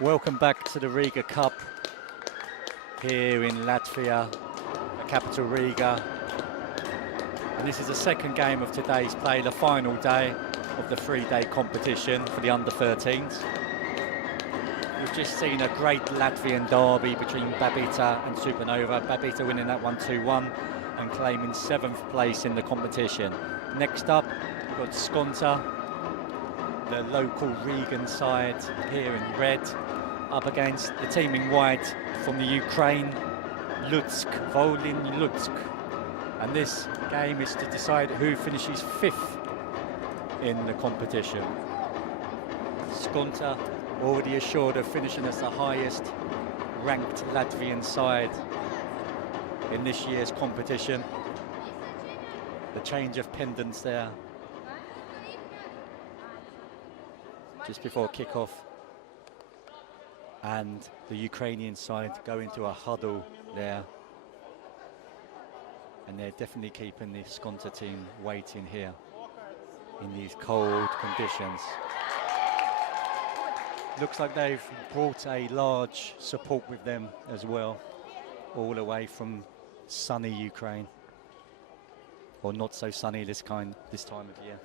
Welcome back to the Riga Cup here in Latvia, the capital Riga. And this is the second game of today's play, the final day of the three-day competition for the under-13s. We've just seen a great Latvian derby between Babita and Supernova. Babita winning that one 2-1 and claiming 7th place in the competition. Next up, we've got Skonto, the local Rigan side here in red, up against the team in white from the Ukraine, Volyn Lutsk. And this game is to decide who finishes 5th in the competition. Skonto already assured of finishing as the highest ranked Latvian side in this year's competition. The change of pendants there just before kickoff, and the Ukrainian side go into a huddle there, and they're definitely keeping the Skonto team waiting here in these cold conditions. Looks like they've brought a large support with them as well, all the way from sunny Ukraine, or not so sunny this time of year.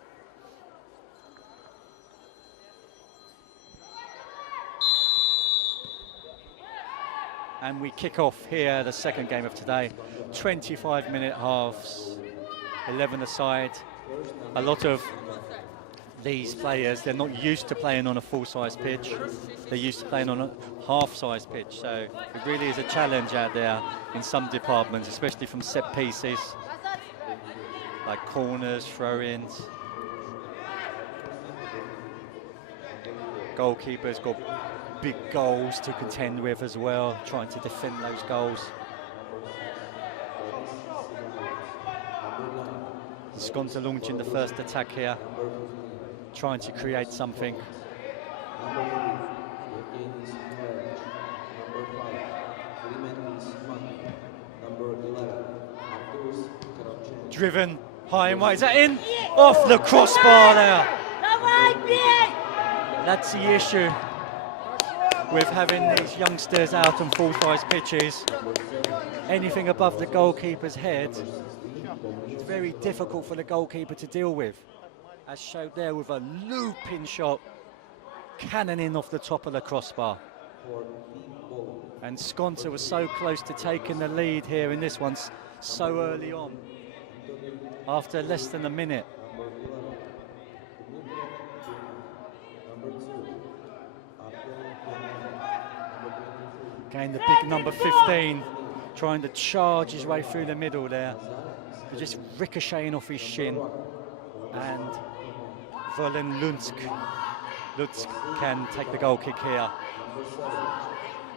And we kick off here the second game of today. 25-minute halves, 11 aside. A lot of these players, they're not used to playing on a full-size pitch. They're used to playing on a half-size pitch. So it really is a challenge out there in some departments, especially from set pieces, like corners, throw-ins. Goalkeeper's got big goals to contend with as well, trying to defend those goals. Skonto launching the first attack here, trying to create something. Driven high and wide, is that in? Off the crossbar there. That's the issue with having these youngsters out on full-size pitches. Anything above the goalkeeper's head, it's very difficult for the goalkeeper to deal with, as showed there with a looping shot, cannoning off the top of the crossbar. And Skonto was so close to taking the lead here in this one so early on, after less than a minute. Again, the big number 15 trying to charge his way through the middle there, but just ricocheting off his shin. And Volyn Lutsk can take the goal kick here.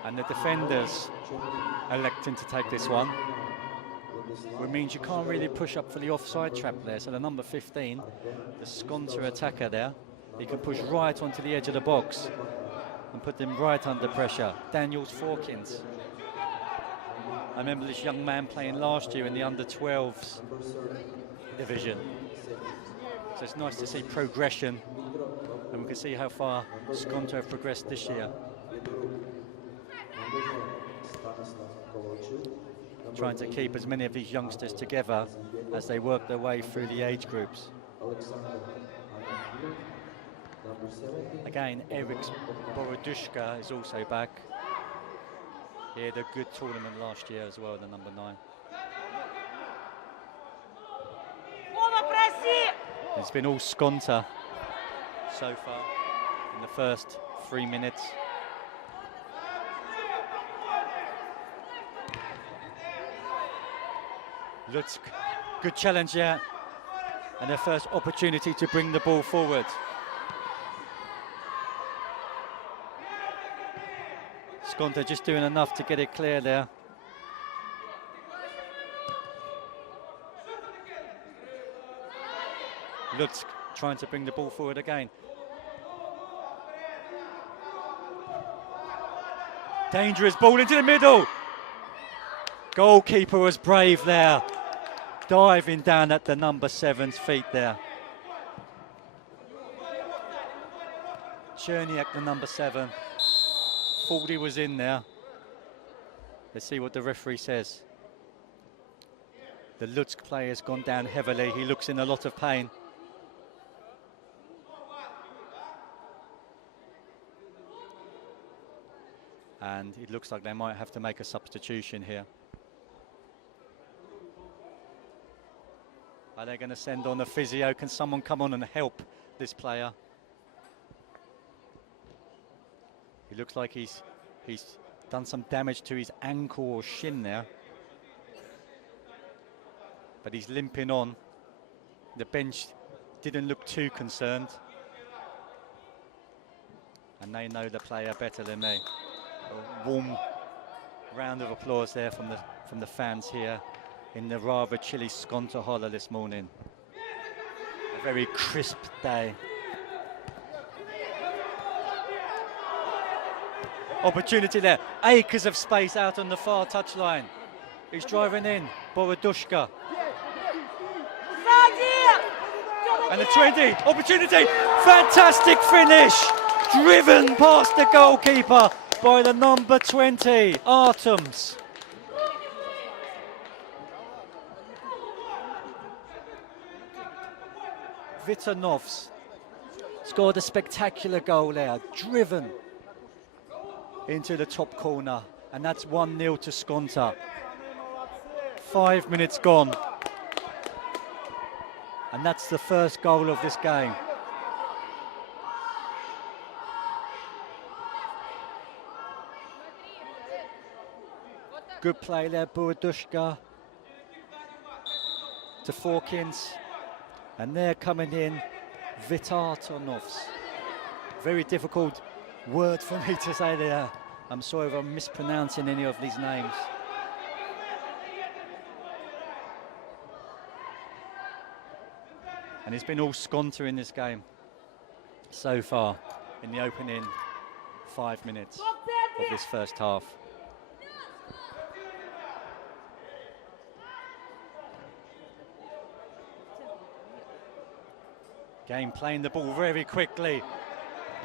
And the defenders electing to take this one, which means you can't really push up for the offside trap there. So the number 15, the Skonto attacker there, he can push right onto the edge of the box and put them right under pressure. Daniels Forkins. I remember this young man playing last year in the under-12s division. So it's nice to see progression, and we can see how far Skonto have progressed this year. Trying to keep as many of these youngsters together as they work their way through the age groups. Again, Eric Borodushka is also back. He had a good tournament last year as well, the number 9. It's been all Skonto so far in the first 3 minutes. Lutsk, good challenge here, and their first opportunity to bring the ball forward. Skonto just doing enough to get it clear there. Lutsk trying to bring the ball forward again. Dangerous ball into the middle. Goalkeeper was brave there, diving down at the number 7's feet there. Cherniak, the number 7. thought he was in there. Let's see what the referee says. The Lutsk player has gone down heavily. He looks in a lot of pain. And it looks like they might have to make a substitution here. Are they going to send on a physio? Can someone come on and help this player? He looks like he's done some damage to his ankle or shin there. But he's limping on. The bench didn't look too concerned. And they know the player better than me. A warm round of applause there from the fans here in the rather chilly Skonto halle this morning. A very crisp day. Opportunity there. Acres of space out on the far touchline. He's driving in. Borodushka. And the 20. Opportunity. Fantastic finish. Driven past the goalkeeper by the number 20, Artems. Vitanovs scored a spectacular goal there, driven into the top corner, and that's 1-0 to Skonto. 5 minutes gone, and that's the first goal of this game. Good play there, Borodushka to Forkins. And they're coming in, Vitartonovs. Very difficult word for me to say there. I'm sorry if I'm mispronouncing any of these names. And it's been all Skonto in this game so far in the opening 5 minutes of this first half. Game playing the ball very quickly.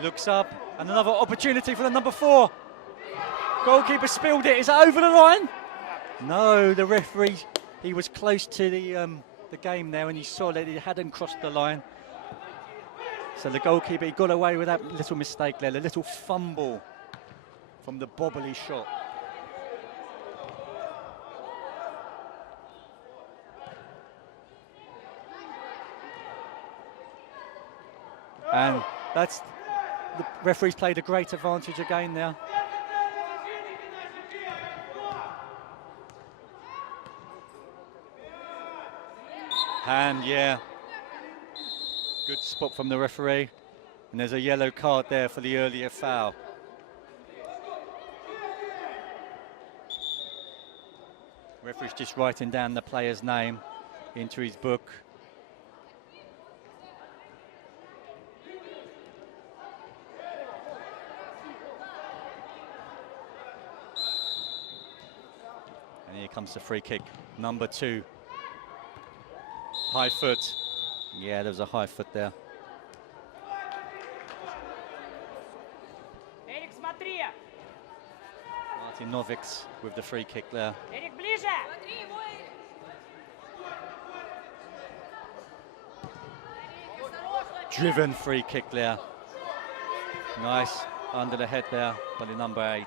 Looks up, and another opportunity for the number 4. Goalkeeper spilled it. Is it over the line? No, the referee, he was close to the game there, and he saw that it hadn't crossed the line. So the goalkeeper, he got away with that little mistake there, a little fumble from the bobbly shot. And that's, the referee's played a great advantage again there. And yeah, good spot from the referee. And there's a yellow card there for the earlier foul. Referee's just writing down the player's name into his book. And here comes the free kick, number 2. High foot. Yeah, there was a high foot there. Martin Noviks with the free kick there. Driven free kick there. Nice under the head there by the number 8.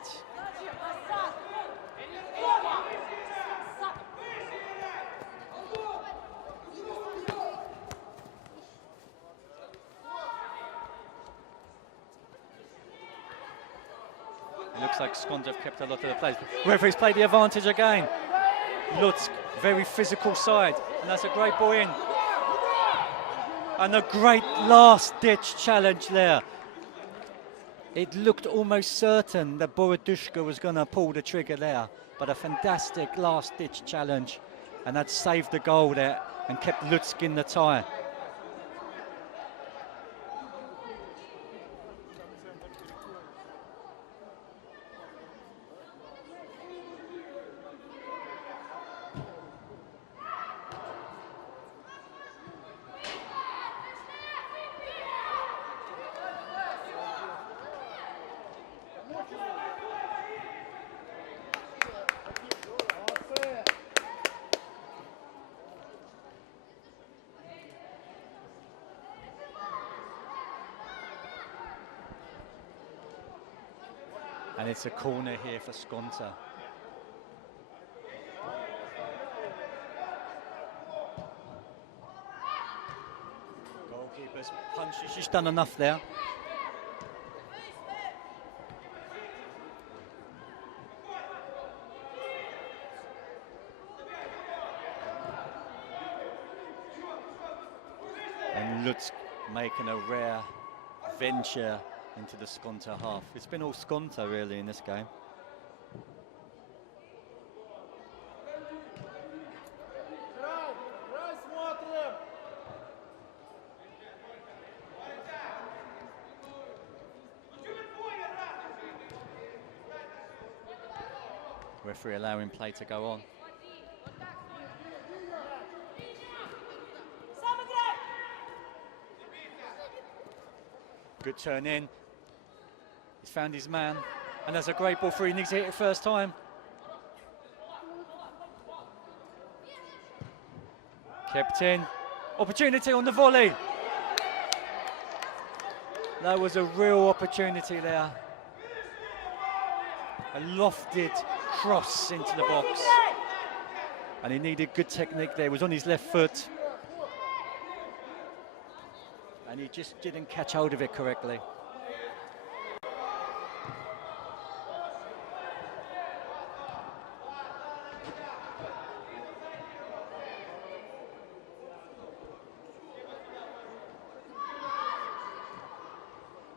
Looks like Skonto have kept a lot of the players. Referee's played the advantage again. Lutsk, very physical side, and that's a great ball in. And a great last-ditch challenge there. It looked almost certain that Borodushka was going to pull the trigger there, but a fantastic last-ditch challenge, and that saved the goal there and kept Lutsk in the tie. And it's a corner here for Skonto. Goalkeeper's punch, she's done enough there. And Lutsk making a rare venture into the Skonto half. It's been all Skonto really in this game. Referee allowing play to go on. Good turn in. He's found his man, and that's a great ball through. He needs to hit it first time. Kept in. Opportunity on the volley. That was a real opportunity there. A lofted cross into the box. And he needed good technique there. It was on his left foot. And he just didn't catch hold of it correctly.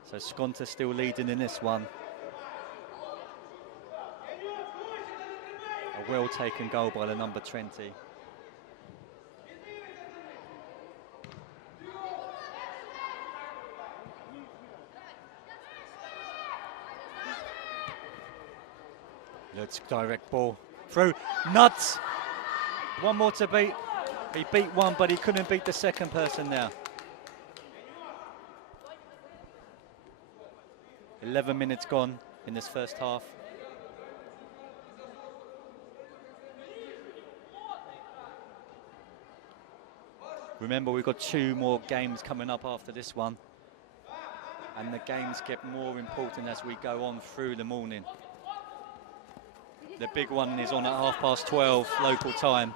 So Skonto still leading in this one. A well-taken goal by the number 20. Let's direct ball through. Nuts! One more to beat. He beat one, but he couldn't beat the second person now. 11 minutes gone in this first half. Remember, we've got 2 more games coming up after this one. And the games get more important as we go on through the morning. The big one is on at 12:30 local time.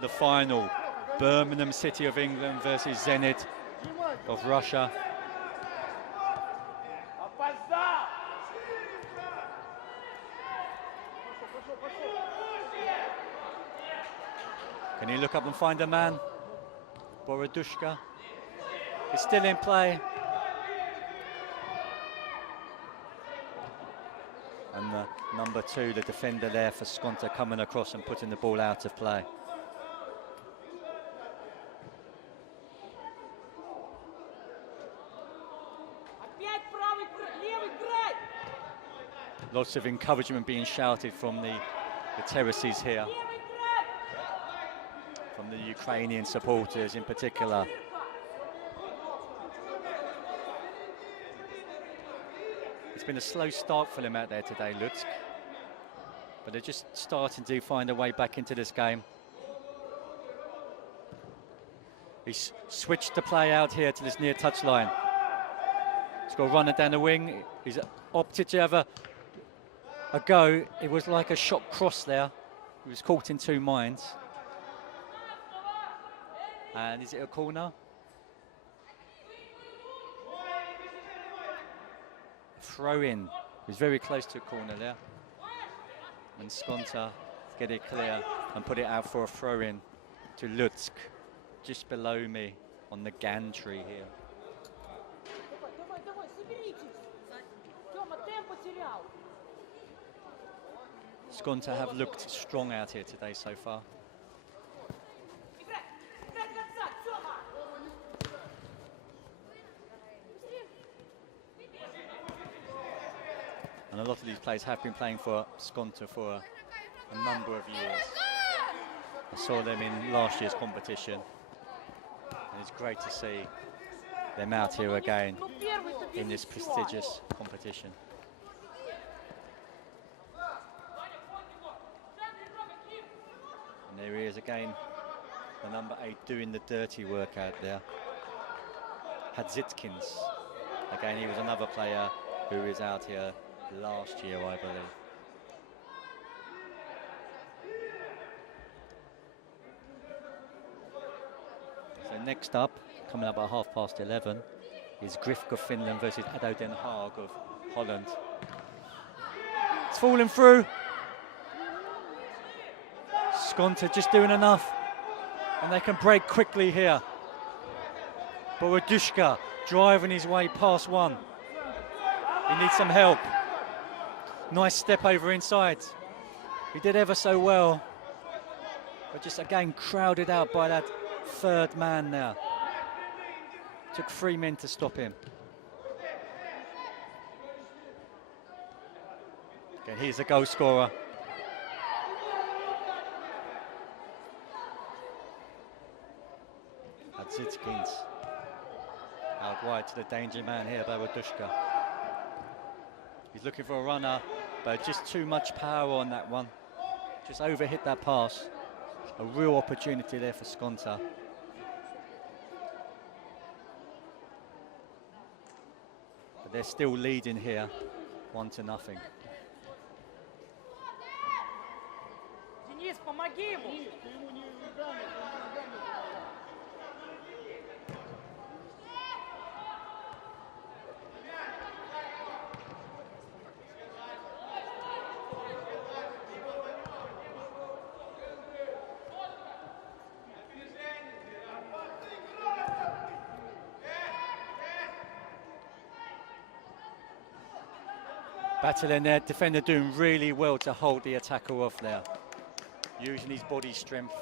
The final, Birmingham City of England versus Zenit of Russia. Can he look up and find a man? Borodushka is still in play. And the number 2, the defender there for Skonto, coming across and putting the ball out of play. Lots of encouragement being shouted from the terraces here, from the Ukrainian supporters in particular. It's been a slow start for them out there today, Lutsk, but they're just starting to find a way back into this game. He's switched the play out here to this near touchline. He's got a runner down the wing. He's opted to have a go. It was like a shot cross there. He was caught in 2 minds. And is it a corner? Throw in. He's very close to a corner there. And Skonto get it clear and put it out for a throw in to Lutsk, just below me on the gantry here. Skonto have looked strong out here today so far. And a lot of these players have been playing for Skonto for a number of years. I saw them in last year's competition, and it's great to see them out here again in this prestigious competition. And there he is again, the number 8 doing the dirty work out there. Hadzitskins. Again, he was another player who is out here last year, I believe. So next up, coming up at 11:30, is Grifka, Finland versus ADO Den Haag of Holland. It's falling through. Skonto just doing enough, and they can break quickly here. But Radushka driving his way past one. He needs some help. Nice step over inside. He did ever so well, but just again crowded out by that third man now. Took 3 men to stop him. Again, he's a goal scorer. Adzitskins out wide to the danger man here by Radushka. He's looking for a runner, but just too much power on that one. Just overhit that pass. A real opportunity there for Skonto. But they're still leading here, 1-0. Денис, помоги ему! Battling there, defender doing really well to hold the attacker off there. Using his body strength,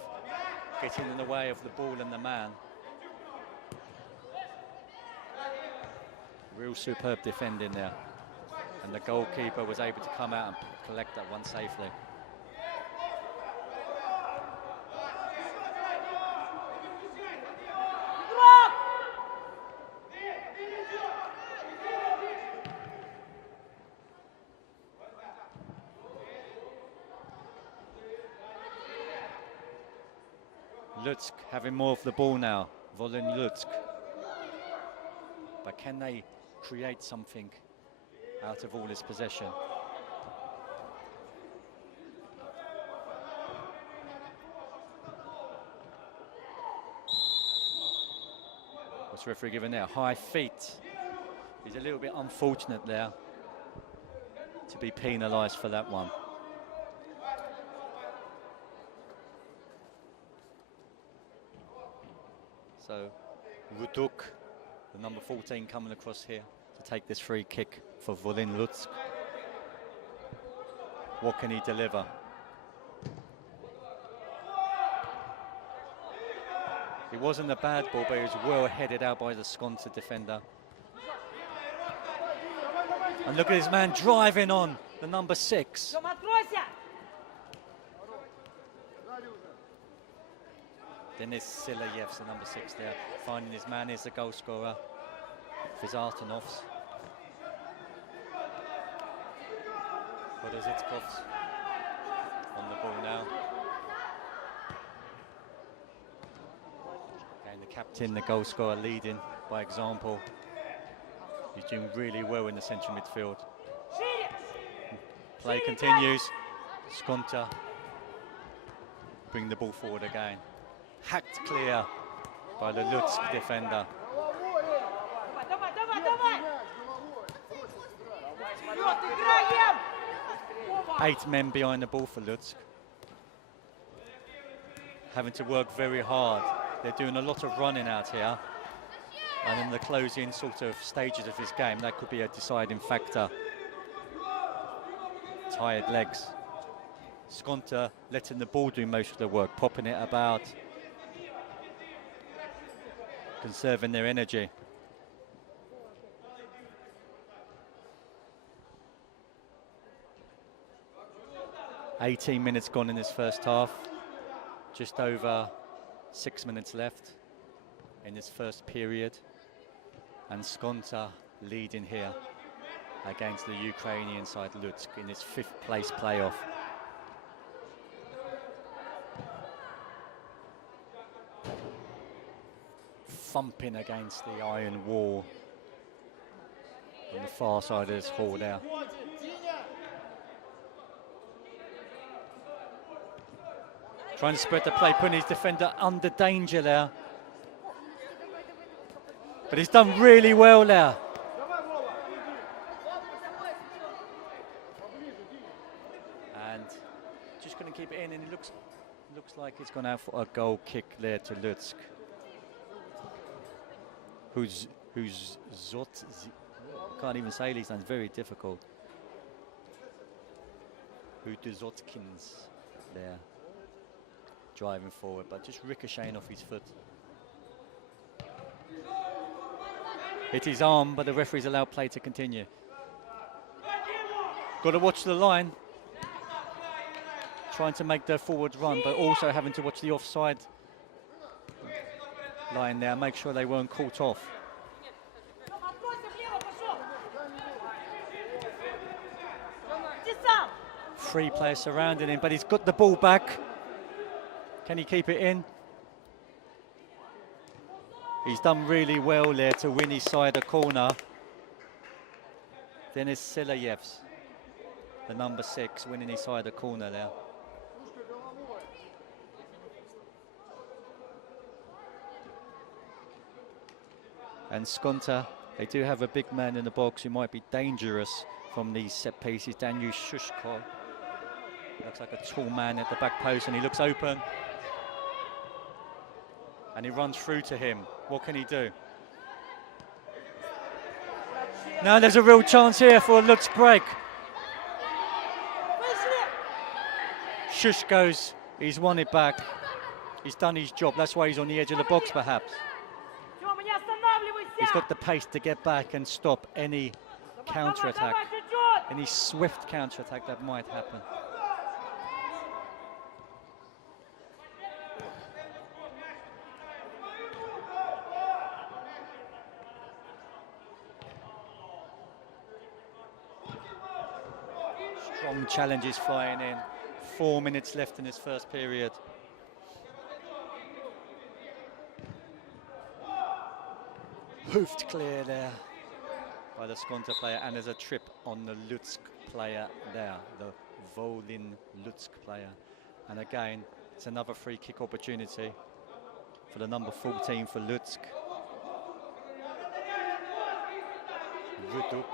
getting in the way of the ball and the man. Real superb defending there. And the goalkeeper was able to come out and collect that one safely. Lutsk having more of the ball now, Volyn Lutsk. But can they create something out of all this possession? What's referee given there? High feet. He's a little bit unfortunate there to be penalised for that one. So Ruduk, the number 14, coming across here to take this free kick for Volyn Lutsk. What can he deliver? It wasn't a bad ball, but it was well headed out by the Skonto defender. And look at this man driving on, the number 6. Denis Silayev's the number 6 there, finding his man is the goal scorer. Vizartanovs. Podozitskov's on the ball now. And the captain, the goal scorer, leading by example. He's doing really well in the central midfield. Play continues. Skonto bring the ball forward again. Hacked clear by the Lutsk defender. 8 men behind the ball for Lutsk. Having to work very hard. They're doing a lot of running out here. And in the closing sort of stages of this game, that could be a deciding factor. Tired legs. Skonto letting the ball do most of the work, popping it about. Conserving their energy. "18 minutes gone in this first half. Just over 6 minutes left in this first period. And Skonto leading here against the Ukrainian side Lutsk in this 5th place playoff. Thumping against the iron wall on the far side of this hall there. Trying to spread the play, putting his defender under danger there. But he's done really well there. And just couldn't keep it in, and it looks like he's gone out for a goal kick there to Lutsk. Who's can't even say these names, very difficult. Zotkins there, driving forward, but just ricocheting off his foot. Hit his arm, but the referee's allowed play to continue. Got to watch the line. Trying to make the forward run, but also having to watch the offside line there, make sure they weren't caught off. 3 players surrounding him, but he's got the ball back. Can he keep it in? He's done really well there to win his side a corner. Denis Silayevs, the number 6, winning his side a corner there. And Skonto, they do have a big man in the box who might be dangerous from these set pieces. Daniel Shushko. Looks like a tall man at the back post, and he looks open. And he runs through to him. What can he do? Now there's a real chance here for a Lutz break. Shushko's, he's won it back. He's done his job. That's why he's on the edge of the box, perhaps. He's got the pace to get back and stop any counter-attack, any swift counter-attack that might happen. Strong challenges flying in. 4 minutes left in this first period. Hoofed clear there by the Skonto player, and there's a trip on the Lutsk player there, the Volyn Lutsk player. And again, it's another free kick opportunity for the number 14 for Lutsk. Ruduk.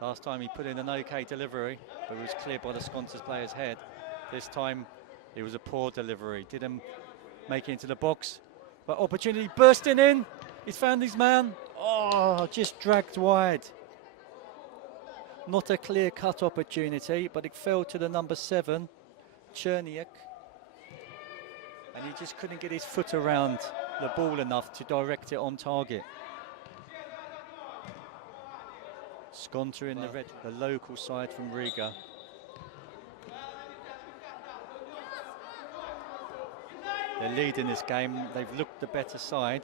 Last time he put in an okay delivery, but it was cleared by the Skonto player's head. This time it was a poor delivery. Didn't make it into the box. But opportunity bursting in. He's found his man. Oh, just dragged wide. Not a clear-cut opportunity, but it fell to the number 7, Cherniak. And he just couldn't get his foot around the ball enough to direct it on target. Skonto in the red, the local side from Riga. They're leading this game. They've looked the better side,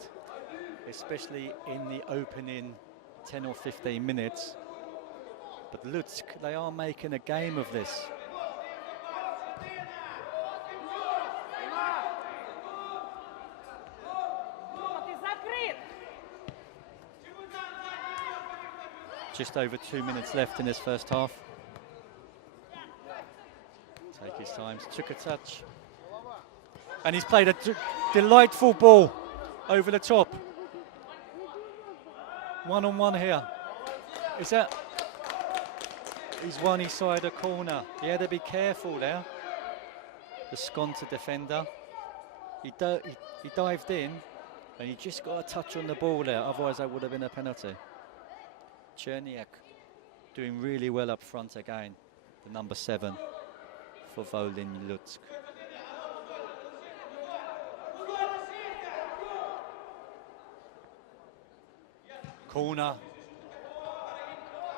especially in the opening 10 or 15 minutes. But Lutsk, they are making a game of this. Just over 2 minutes left in this first half. Take his time, took a touch. And he's played a delightful ball over the top. One-on-one here. Is that? He's won his side a corner. He had to be careful there. The Skonto defender. He dived in, and he just got a touch on the ball there. Otherwise, that would have been a penalty. Cherniak doing really well up front again. The number 7 for Volyn Lutsk. Corner.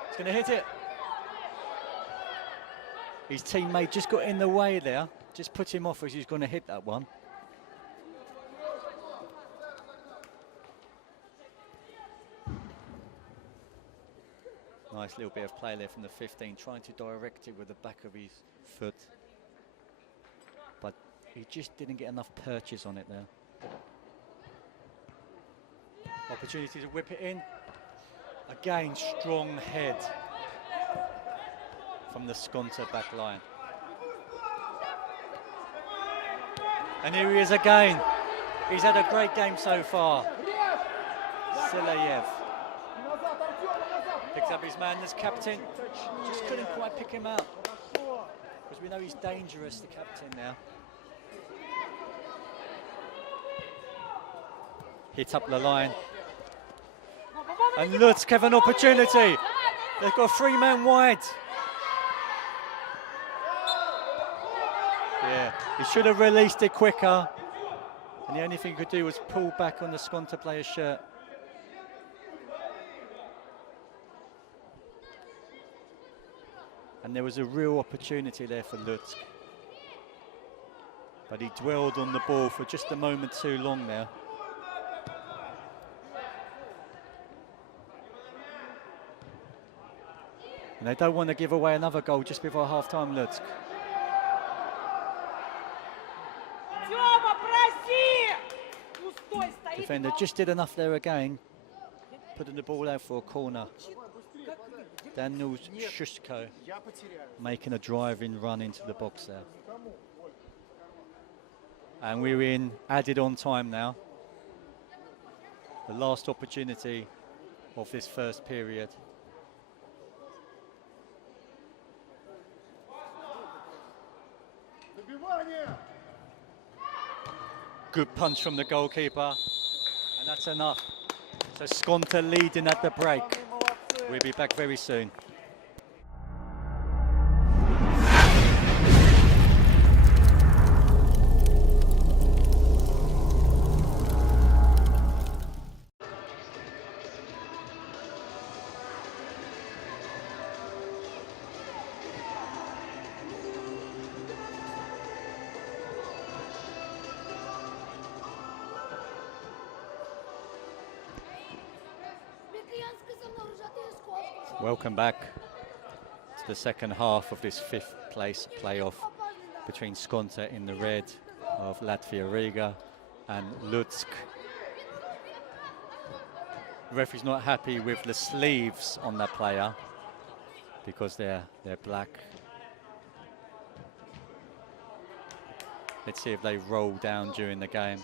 He's going to hit it. His teammate just got in the way there. Just put him off as he's going to hit that one. Nice little bit of play there from the 15, trying to direct it with the back of his foot. But he just didn't get enough purchase on it there. Opportunity to whip it in. Again, strong head from the Skonto back line. And here he is again. He's had a great game so far. Silayev picks up his man as captain. Just couldn't quite pick him out. Because we know he's dangerous, the captain now. Hit up the line. And Lutsk have an opportunity. They've got a 3-man wide. Yeah, he should have released it quicker. And the only thing he could do was pull back on the Skonto player's shirt. And there was a real opportunity there for Lutsk. But he dwelled on the ball for just a moment too long there. And they don't want to give away another goal just before half-time, Lutsk. Defender just did enough there again, putting the ball out for a corner. Daniel Shushko making a driving run into the box there. And we're in added on time now. The last opportunity of this first period. Good punch from the goalkeeper, and that's enough. So Skonto leading at the break. We'll be back very soon. Welcome back to the second half of this 5th place playoff between Skonto in the red of Latvia Riga and Lutsk. The referee's not happy with the sleeves on that player because they're black. Let's see if they roll down during the game.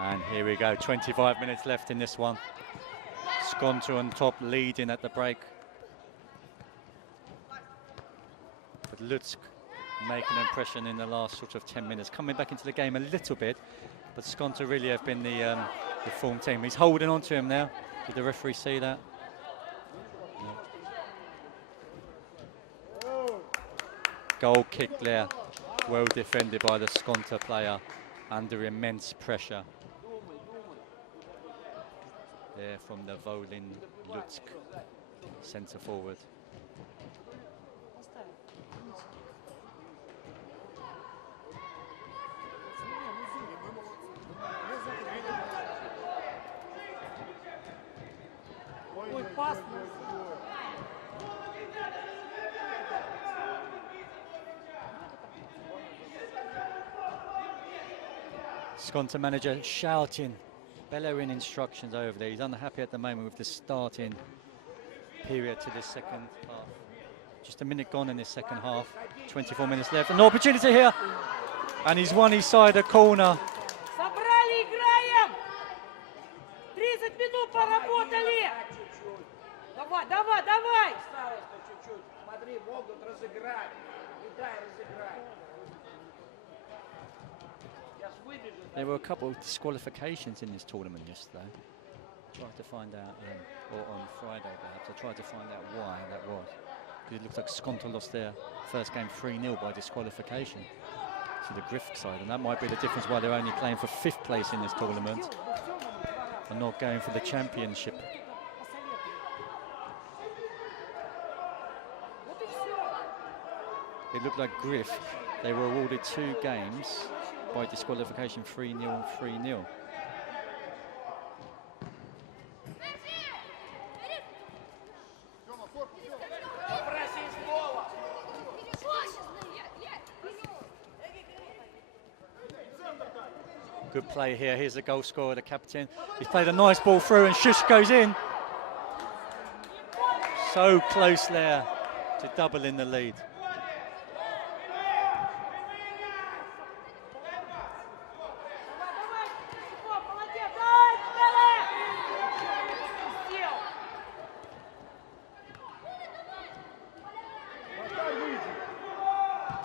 And here we go, 25 minutes left in this one. Skonto on top, leading at the break. But Lutsk making an impression in the last sort of 10 minutes, coming back into the game a little bit, but Skonto really have been the form team. He's holding on to him now. Did the referee see that? No. Goal kick there, well defended by the Skonto player under immense pressure. There from the Volin Lutsk centre forward. Skonto manager shouting, bellowing instructions over there. He's unhappy at the moment with the starting period to this second half. Just a minute gone in this second half, 24 minutes left. An opportunity here, and he's won his side a corner. Собрали, играем! 30 минут поработали! Давай, давай, давай! Смотри, могут разыграть. Не дай разыграть. There were a couple of disqualifications in this tournament yesterday. I tried to find out, or on Friday perhaps, I tried to find out why that was. Because it looks like Skonto lost their first game 3-0 by disqualification to the Griff side, and that might be the difference why they're only playing for 5th place in this tournament and not going for the championship. It looked like Griff, they were awarded 2 games by disqualification, 3-0 and 3-0. Good play here. Here's the goal scorer, the captain. He's played a nice ball through and Shush goes in. so close there to doubling the lead.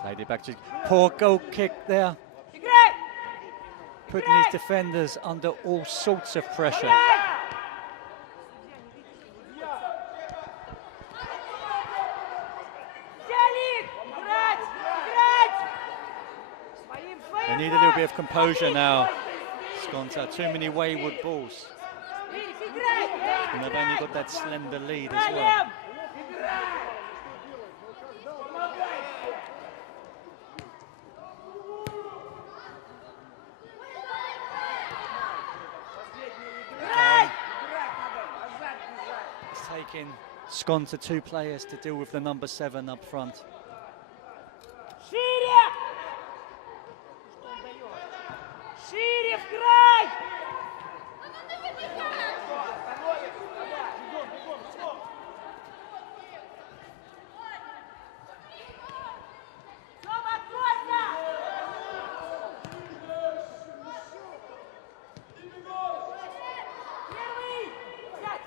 Played it back to poor goal kick there. Putting his defenders under all sorts of pressure. They need a little bit of composure now, Skonto. Too many wayward balls. And they've only got that slender lead as well. It's taking Skonto 2 players to deal with the number 7 up front.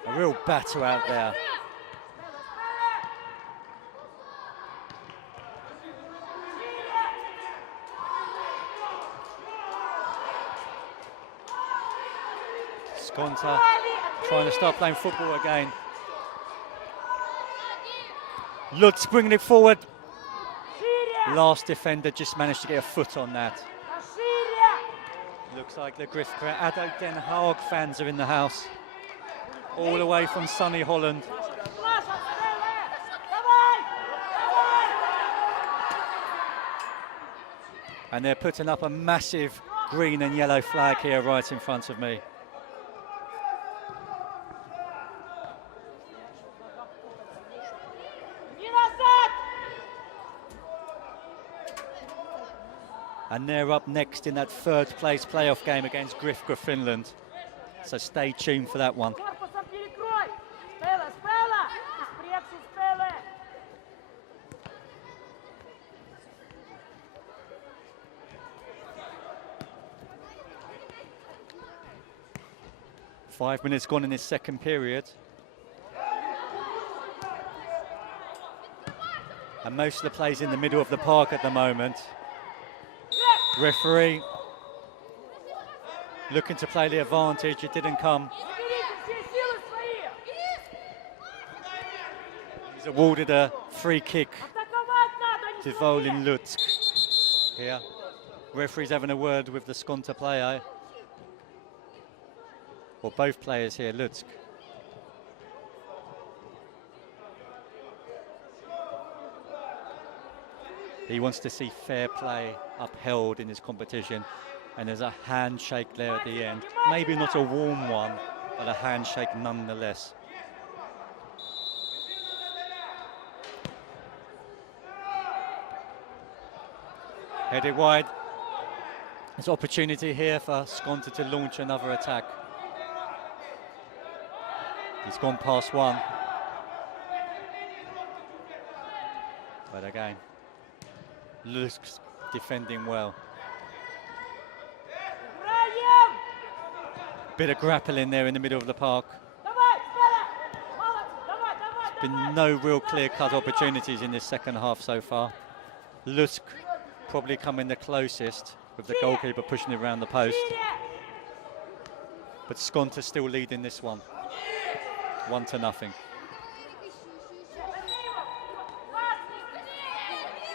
A real battle out there. Skonto trying to start playing football again. Lutz bringing it forward. Last defender just managed to get a foot on that. Looks like the Griff Ado Den Haag fans are in the house. All the way from sunny Holland. And they're putting up a massive green and yellow flag here right in front of me. And they're up next in that 3rd place playoff game against Griff Finland. So stay tuned for that one. 5 minutes gone in this second period. And most of the play's in the middle of the park at the moment. Referee looking to play the advantage, it didn't come. He's awarded a free kick to Volin Lutsk here. Referee's having a word with the Skonto player. Or both players here, Lutsk. He wants to see fair play upheld in this competition, and there's a handshake there at the end. Maybe not a warm one, but a handshake nonetheless. Headed wide. There's opportunity here for Skonto to launch another attack. He's gone past one. But again, Lutsk defending well. Bit of grappling there in the middle of the park. There's been no real clear-cut opportunities in this second half so far. Lutsk probably coming the closest with the goalkeeper pushing it around the post. But Skonto still leading this one. 1-0.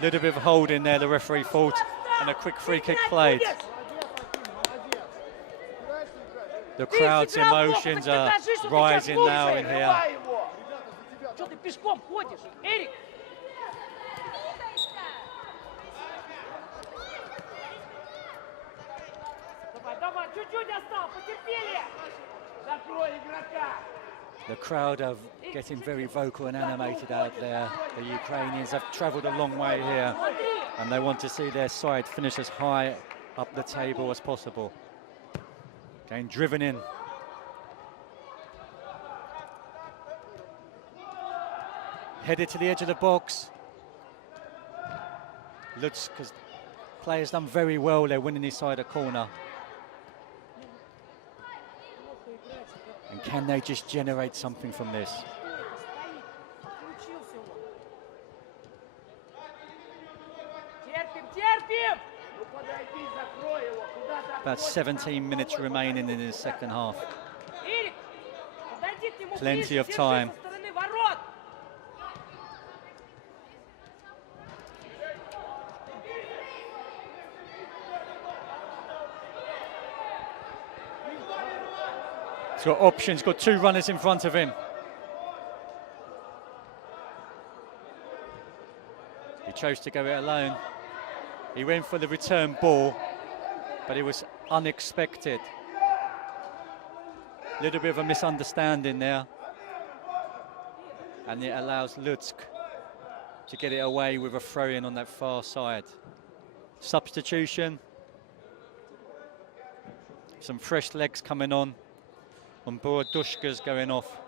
Little bit of holding there, the referee thought, and a quick free kick played. The crowd's emotions are rising now in here. The crowd are getting very vocal and animated out there. The Ukrainians have travelled a long way here, and they want to see their side finish as high up the table as possible. Getting driven in. Headed to the edge of the box. Lutsk, players done very well. They're winning inside a corner. And can they just generate something from this? About 17 minutes remaining in the second half. Plenty of time. He's got options, got two runners in front of him. He chose to go it alone. He went for the return ball, but it was unexpected. A little bit of a misunderstanding there. And it allows Lutsk to get it away with a throw-in on that far side. Substitution. Some fresh legs coming on. Dushka's going off.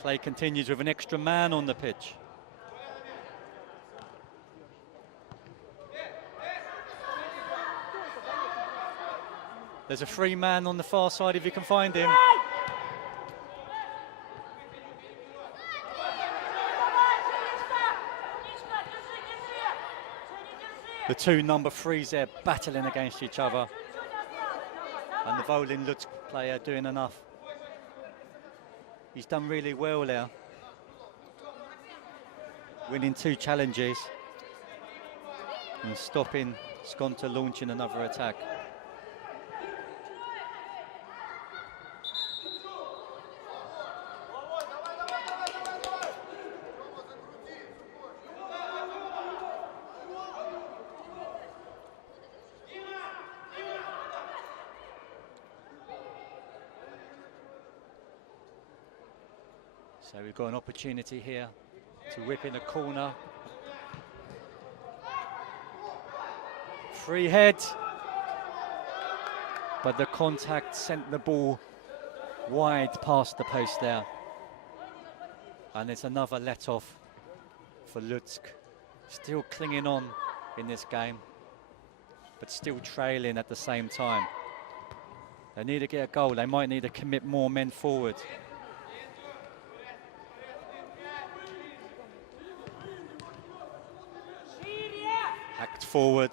Play continues with an extra man on the pitch. There's a free man on the far side if you can find him. The two number threes there battling against each other. And the Volyn Lutsk player doing enough. He's done really well there. Winning two challenges and stopping Skonto launching another attack. So we've got an opportunity here to whip in a corner. Free head. But the contact sent the ball wide past the post there. And it's another let-off for Lutsk. Still clinging on in this game, but still trailing at the same time. They need to get a goal. They might need to commit more men forward. Hacked forward.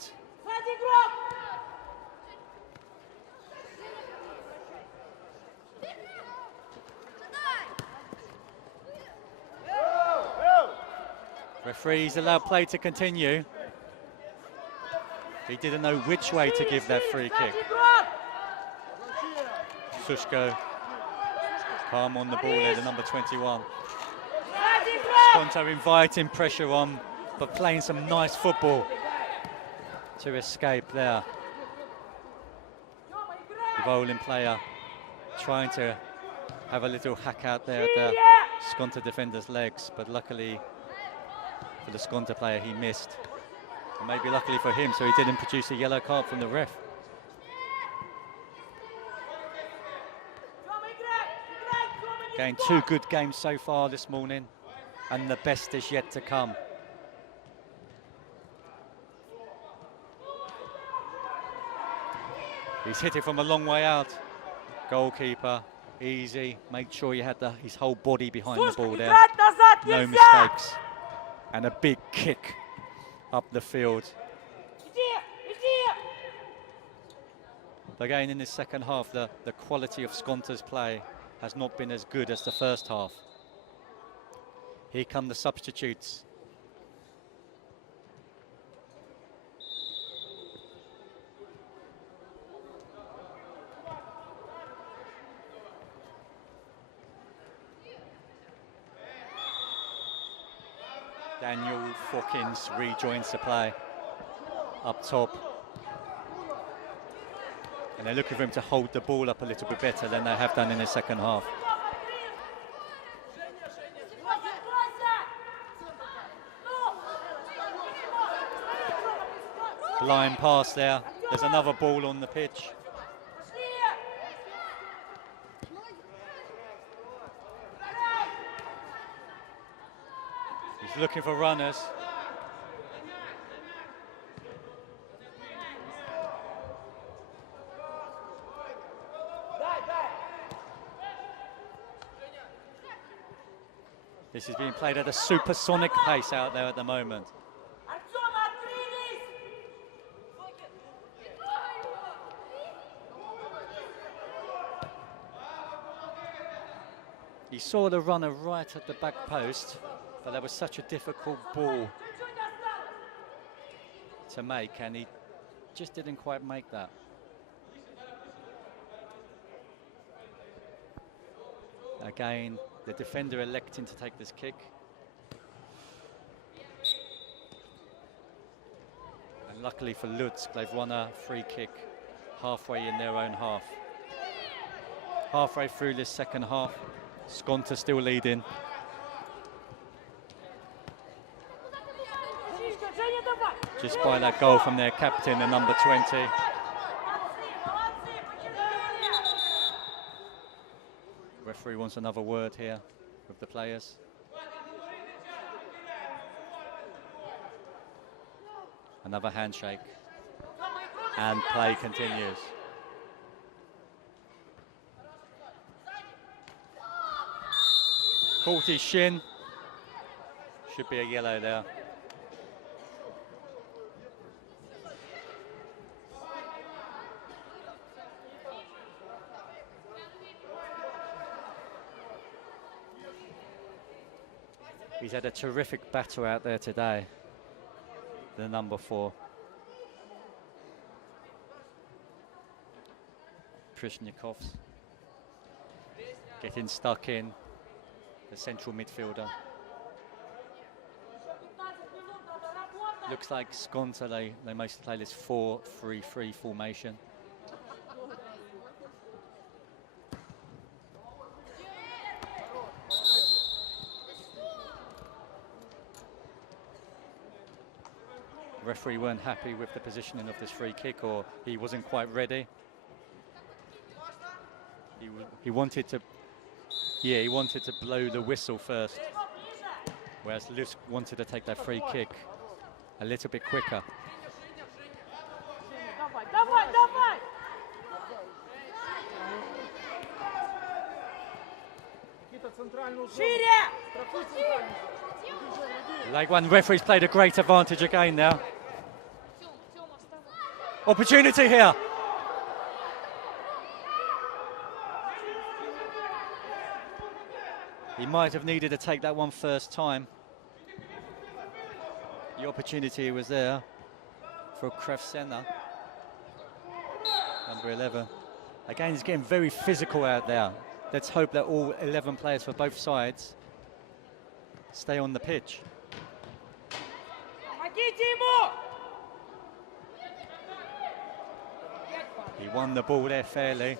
Referees allowed play to continue. He didn't know which way to give that free kick. Sushko, calm on the ball there, the number 21. Skonto inviting pressure on, but playing some nice football to escape there. The Volyn player trying to have a little hack out there at the Skonto defender's legs, but luckily for the Skonto player he missed. And maybe luckily for him, so he didn't produce a yellow card from the ref. Again, two good games so far this morning, and the best is yet to come. He's hit it from a long way out. Goalkeeper, easy. Made sure he had his whole body behind the ball there. No mistakes. And a big kick up the field. Again, in this second half, the quality of Skonto's play has not been as good as the first half. Here come the substitutes. Daniel Fawkins rejoins the play up top. And they're looking for him to hold the ball up a little bit better than they have done in the second half. Blind pass there. There's another ball on the pitch. looking for runners. This is being played at a supersonic pace out there at the moment. He saw the runner right at the back post, but that was such a difficult ball to make, and he just didn't quite make that. Again, the defender electing to take this kick. And luckily for Lutsk, they've won a free kick halfway in their own half. Halfway through this second half, Skonto still leading. Just by that goal from their captain, the number 20. Referee wants another word here with the players. Another handshake. And play continues. Caught his shin. Should be a yellow there. He's had a terrific battle out there today, the number 4. Prishnikov's getting stuck in, the central midfielder. Looks like Skonto, they mostly play this 4-3-3 formation. Referee weren't happy with the positioning of this free kick, or he wasn't quite ready. He wanted to blow the whistle first, whereas Lutsk wanted to take that free kick a little bit quicker. Like one, referee's played a great advantage again now. Opportunity here. He might have needed to take that one first time. The opportunity was there for Krevsena, number 11. Again, he's getting very physical out there. Let's hope that all 11 players for both sides stay on the pitch. He won the ball there fairly.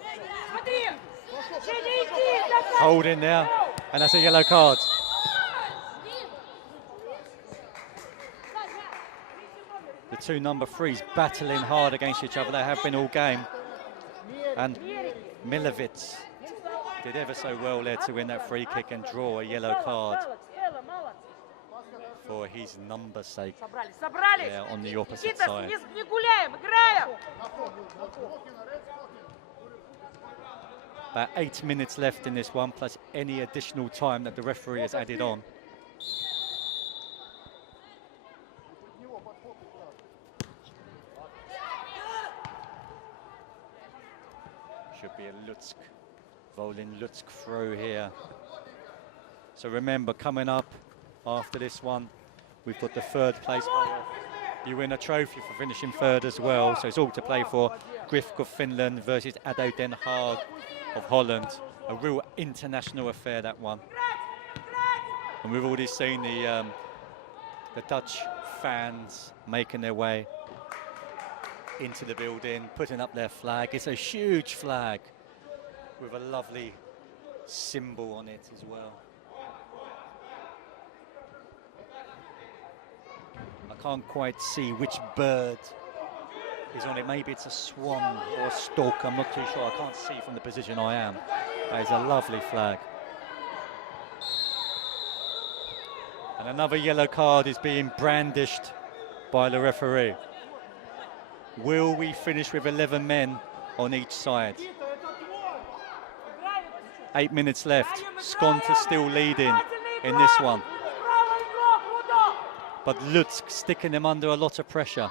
Holding there, and that's a yellow card. The two number 3s battling hard against each other. They have been all game. And Milovic did ever so well there to win that free kick and draw a yellow card for his number's sake there on the opposite side. About 8 minutes left in this one, plus any additional time that the referee has added on. Should be a Lutsk, Volin Lutsk throw here. So remember, coming up after this one, we've got the 3rd place player. You win a trophy for finishing 3rd as well, so it's all to play for. Grifk of Finland versus ADO Den Haag of Holland. A real international affair, that one. And we've already seen the Dutch fans making their way into the building, putting up their flag. It's a huge flag with a lovely symbol on it as well. I can't quite see which bird is on it. Maybe it's a swan or a stork, I'm not too sure. I can't see from the position I am. That is a lovely flag. And another yellow card is being brandished by the referee. Will we finish with 11 men on each side? 8 minutes left. Skonto still leading in this one. But Lutsk sticking them under a lot of pressure.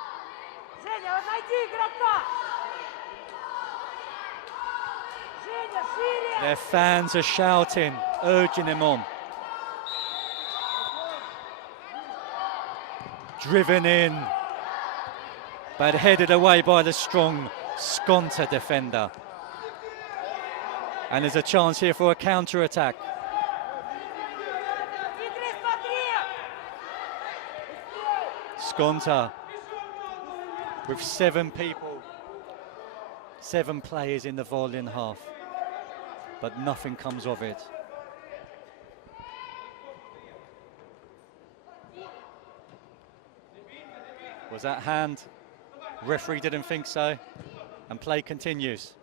Their fans are shouting, urging them on. Driven in, but headed away by the strong Skonto defender. And there's a chance here for a counter-attack. Skonto with 7 people, 7 players in the Volyn half, but nothing comes of it. Was that hand? Referee didn't think so, and play continues.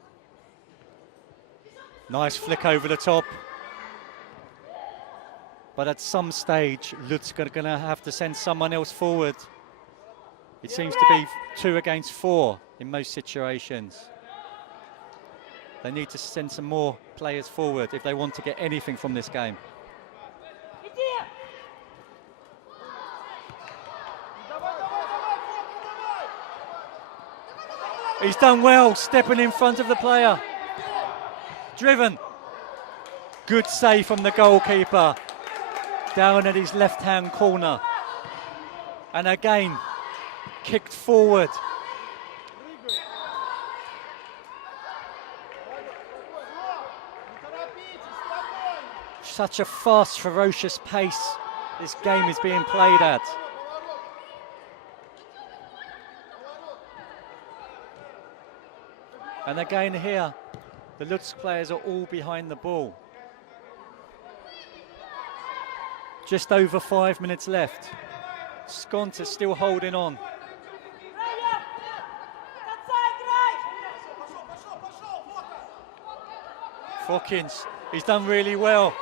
Nice flick over the top. But at some stage, Lutsk are going to have to send someone else forward. It seems to be 2 against 4 in most situations. They need to send some more players forward if they want to get anything from this game. He's done well, stepping in front of the player. Driven. Good save from the goalkeeper. Down at his left-hand corner. And again, kicked forward. Such a fast, ferocious pace this game is being played at. And again here, the Lutsk players are all behind the ball. Just over 5 minutes left. Skonto still holding on. Fokins, he's done really well.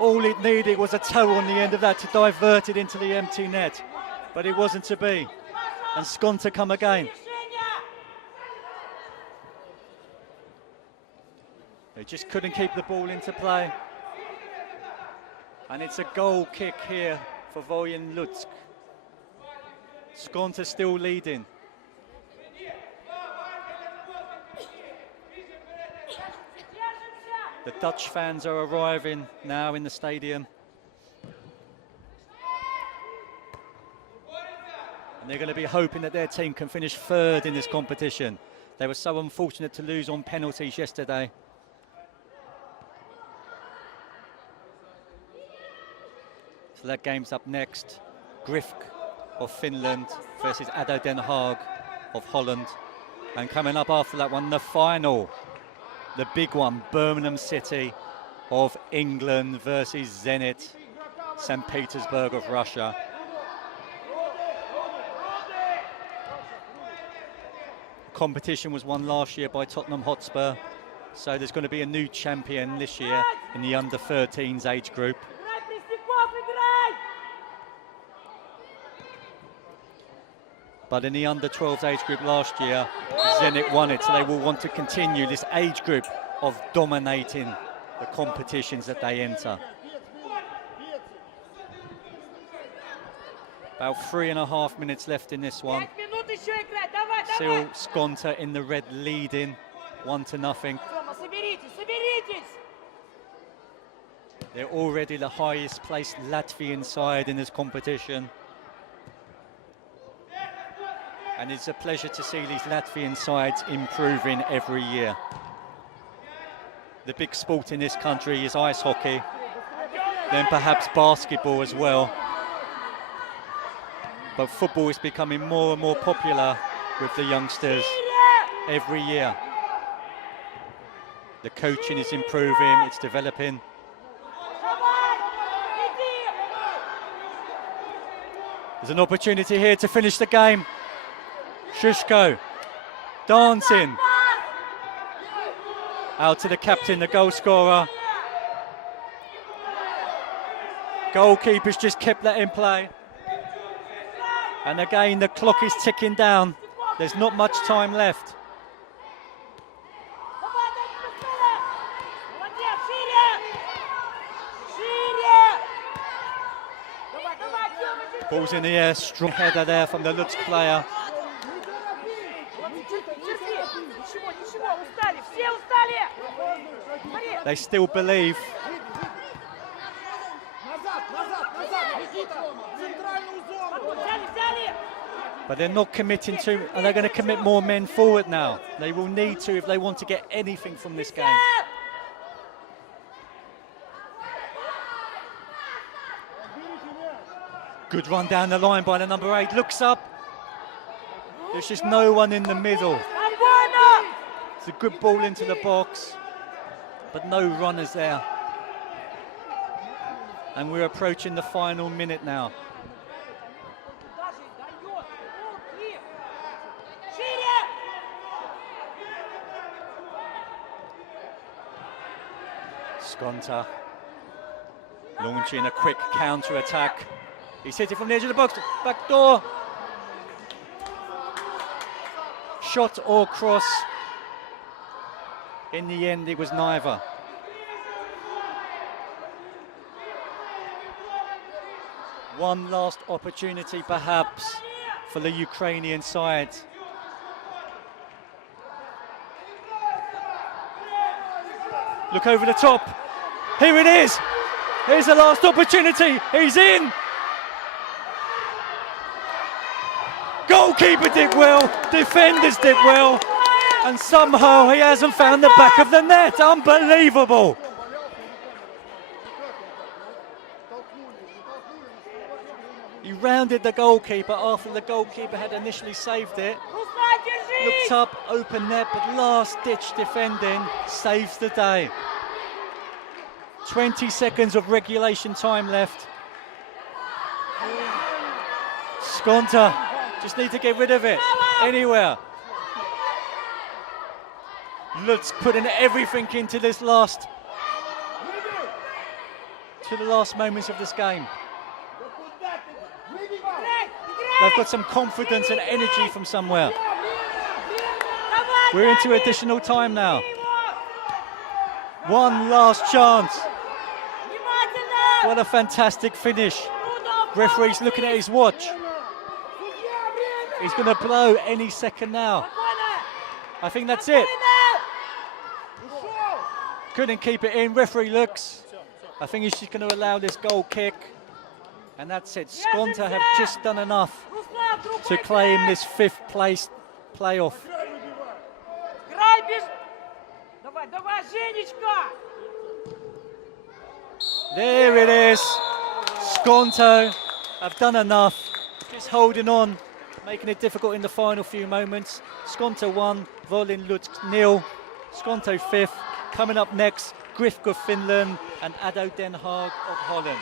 All it needed was a toe on the end of that to divert it into the empty net, but it wasn't to be. And Skonto come again. They just couldn't keep the ball into play. And it's a goal kick here for Volyn Lutsk. Skonto still leading. The Dutch fans are arriving now in the stadium. And they're going to be hoping that their team can finish 3rd in this competition. They were so unfortunate to lose on penalties yesterday. So that game's up next. Grifk of Finland versus ADO Den Haag of Holland. And coming up after that one, the final. The big one, Birmingham City of England versus Zenit St. Petersburg of Russia. Competition was won last year by Tottenham Hotspur, so there's going to be a new champion this year in the under-13s age group. But in the under-12s age group last year, Zenit won it, so they will want to continue this age group of dominating the competitions that they enter. About 3.5 minutes left in this one. Still Skonto in the red leading, 1-0. They're already the highest placed Latvian side in this competition. And it's a pleasure to see these Latvian sides improving every year. The big sport in this country is ice hockey, then perhaps basketball as well. But football is becoming more and more popular with the youngsters every year. The coaching is improving, it's developing. There's an opportunity here to finish the game. Shushko dancing. Out to the captain, the goal scorer. Goalkeepers just kept that in play. And again, the clock is ticking down. There's not much time left. Ball's in the air, strong header there from the Lutsk player. They still believe. But they're not committing to, and they're going to commit more men forward now. They will need to if they want to get anything from this game. Good run down the line by the number 8. Looks up. There's just no one in the middle. It's a good ball into the box, but no runners there. And we're approaching the final minute now. Skonto launching a quick counter-attack. He's hit it from the edge of the box, back door. Shot or cross. In the end, it was neither. One last opportunity, perhaps, for the Ukrainian side. Look over the top. Here it is. Here's the last opportunity. He's in. Goalkeeper did well. Defenders did well. And somehow he hasn't found the back of the net. Unbelievable. He rounded the goalkeeper after the goalkeeper had initially saved it. Looked up, open net, but last-ditch defending saves the day. 20 seconds of regulation time left. Skonto just need to get rid of it anywhere. Lutsk putting everything into this the last moments of this game. They've got some confidence and energy from somewhere. We're into additional time now. One last chance. What a fantastic finish. Referee's looking at his watch. He's going to blow any second now. I think that's it. Couldn't keep it in. Referee looks. I think he's just going to allow this goal kick. And that's it. Skonto have just done enough to claim this 5th place playoff. There it is. Skonto have done enough. Just holding on, making it difficult in the final few moments. Skonto 1, Volyn Lutsk 0. Skonto 5th. Coming up next, Grifka Finland and ADO Den Haag of Holland.